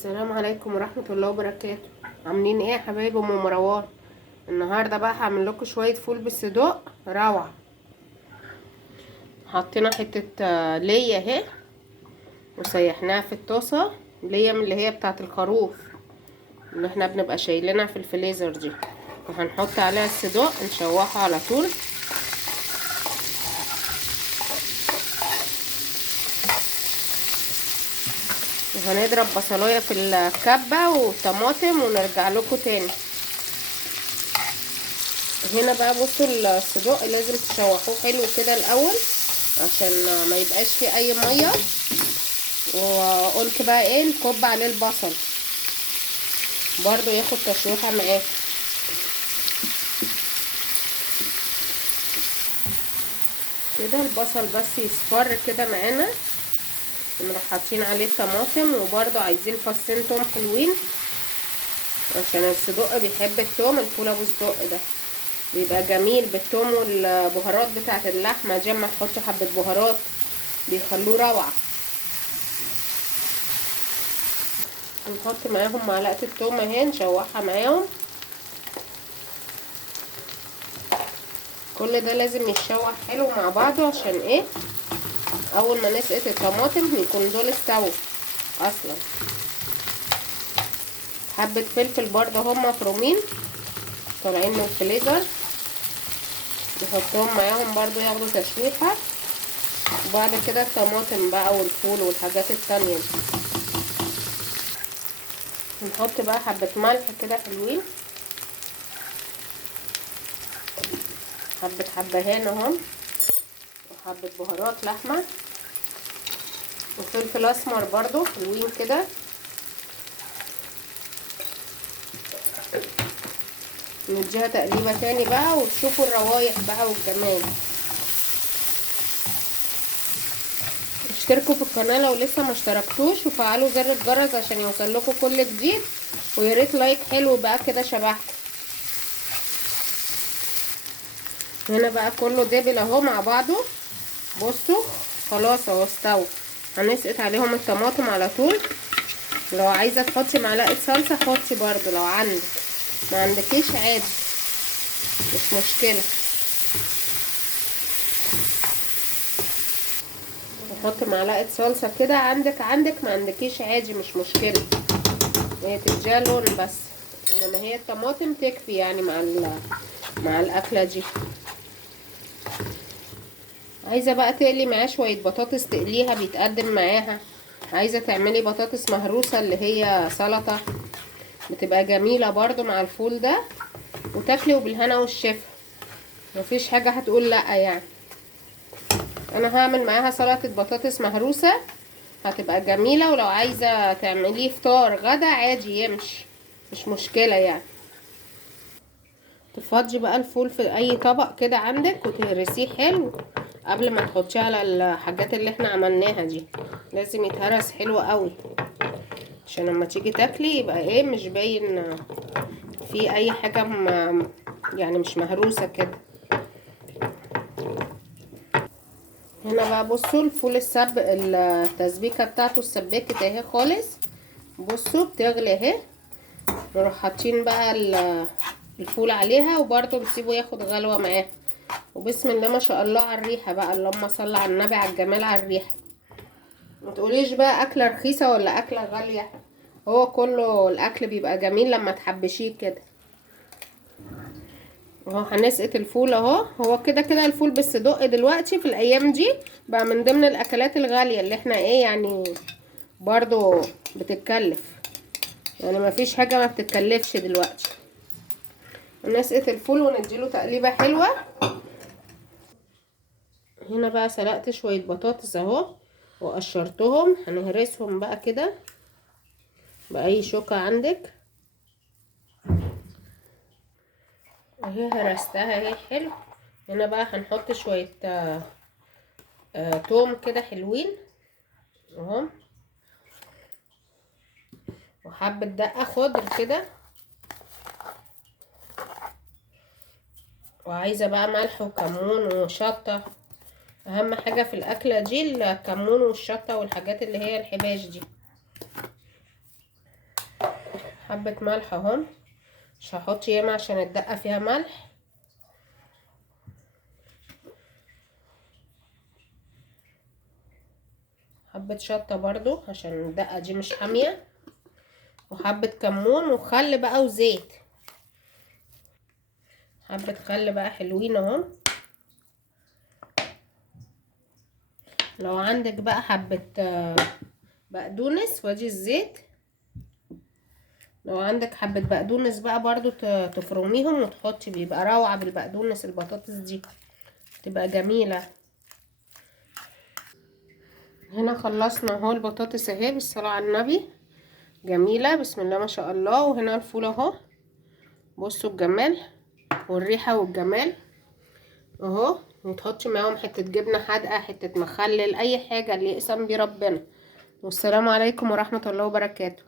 السلام عليكم ورحمة الله وبركاته. عاملين ايه يا حبايب ام مروان؟ النهارده بقى هعمل لكم شوية فول بالصدق روعة. حطينا حتة ليا اهي وسيحناها في الطاسة. ليا من اللي هي بتاعة الخروف اللي احنا بنبقى شايلينها في الفريزر دي، وهنحط عليها الصدق نشوحه على طول. وهنضرب بصلايه في الكبة وطماطم ونرجع لكم تاني. هنا بقى بصوا الصدق لازم تشوحوه حلو كده الاول عشان ما يبقاش فيه اي ميه. وقلت بقى ايه نكب عليه البصل برضو ياخد تشويحه معاه كده. البصل بس يصفر كده معانا نروح حاطين عليه الطماطم، وبرضو عايزين فصين توم حلوين عشان الصدق بيحب التوم. الفول ابو صدق ده بيبقى جميل بالثوم والبهارات بتاعه اللحمه دي، اما تحطوا حبه بهارات بيخلوه روعه. نحط معاهم معلقه الثوم اهي نشوحها معاهم. كل ده لازم يتشوح حلو مع بعضه عشان ايه اول ما نسقط الطماطم يكون دول استووا اصلا. حبه فلفل برضه هم مفرومين طالعين من الفريزر نحطهم معاهم برضو ياخدوا تشويحه. وبعد كده الطماطم بقى والفول والحاجات التانية دي نحط بقى حبة ملح كده حلوين، حبة حبهان اهم، وحبة بهارات لحمة وفلفل اسمر برضو حلوين كده. نديها تقليبة تاني بقى وتشوفوا الروايح بقى والجمال. اشتركوا في القناة لو لسه ما اشتركتوش وفعلوا زر الجرس عشان يوصل لكم كل جديد، وياريت لايك حلو بقى كده شبهكم. هنا بقى كله دبل اهو مع بعضه. بصوا خلاص اهو استوى. هنسقط عليهم الطماطم على طول. لو عايزه تحطي معلقه صلصه حطي برضو، لو عندك ما عندكيش عادي مش مشكله. نحط معلقه صلصه كده، عندك ما عندكيش عادي مش مشكله، هي تديها لون بس، انما هي الطماطم تكفي يعني مع الاكله دي. عايزه بقى تقلي معاه شويه بطاطس تقليها بيتقدم معاها. عايزه تعملي بطاطس مهروسه اللي هي سلطه بتبقى جميله برضو مع الفول ده، وتاكلي وبالهنا والشفا مفيش حاجه هتقول لا يعني. انا هعمل معاها سلطه بطاطس مهروسه هتبقى جميله، ولو عايزه تعمليه فطار غدا عادي يمشي مش مشكله يعني. تفضي بقى الفول في اي طبق كده عندك وتهرسيه حلو قبل ما تحطيه على الحاجات اللي احنا عملناها دي. لازم يتهرس حلو قوي عشان لما تيجي تاكلي يبقى ايه مش باين في اي حاجه يعني مش مهروسه كده. هنا بقى بصوا الفول التسبيكه بتاعته السباكه اهي خالص. بصوا بتغلي اهي. نروح حاطين بقى الفول عليها وبرده نسيبه ياخد غلوه معاه. وبسم الله ما شاء الله على الريحه بقى، اللهم صل على النبي على الجمال على الريحه. ما تقوليش بقى اكله رخيصه ولا اكله غاليه، هو كله الاكل بيبقى جميل لما تحبشيه كده. اهو هنسقط الفول اهو. هو كده كده الفول بالصدق دلوقتي في الايام دي بقى من ضمن الاكلات الغاليه اللي احنا ايه يعني برضو بتتكلف، يعني ما فيش حاجه ما بتتكلفش دلوقتي. نسقط الفول ونديله تقليبه حلوه. هنا بقى سلقت شويه بطاطس اهو وقشرتهم، هنهرسهم بقى كده باي شوكه عندك اهي. هرستها اهي حلو. هنا بقى هنحط شويه توم كده حلوين اهو، وحبه دقه خضر كده. وعايزه بقى ملح وكمون وشطه، اهم حاجه في الاكله دي الكمون والشطه والحاجات اللي هي الحباش دي. حبة ملح اهم، مش هحط ياما عشان الدقة فيها ملح. حبة شطة برضو عشان الدقة دي مش حامية، وحبة كمون وخل بقى وزيت. حبة خل بقى حلوين اهم. لو عندك بقى حبة بقدونس وادي الزيت. لو عندك حبة بقدونس بقى برضو تفرميهم وتحطي، بيبقى روعة بالبقدونس البطاطس دي، تبقى جميلة. هنا خلصنا اهو البطاطس اهي بالصلاة على النبي، جميلة بسم الله ما شاء الله. وهنا الفول اهو، بصوا الجمال والريحة والجمال اهو. وتحطي معاهم حتة جبنة حادقة، حتة مخلل، اي حاجة اللي يقسم بيه ربنا. والسلام عليكم ورحمة الله وبركاته.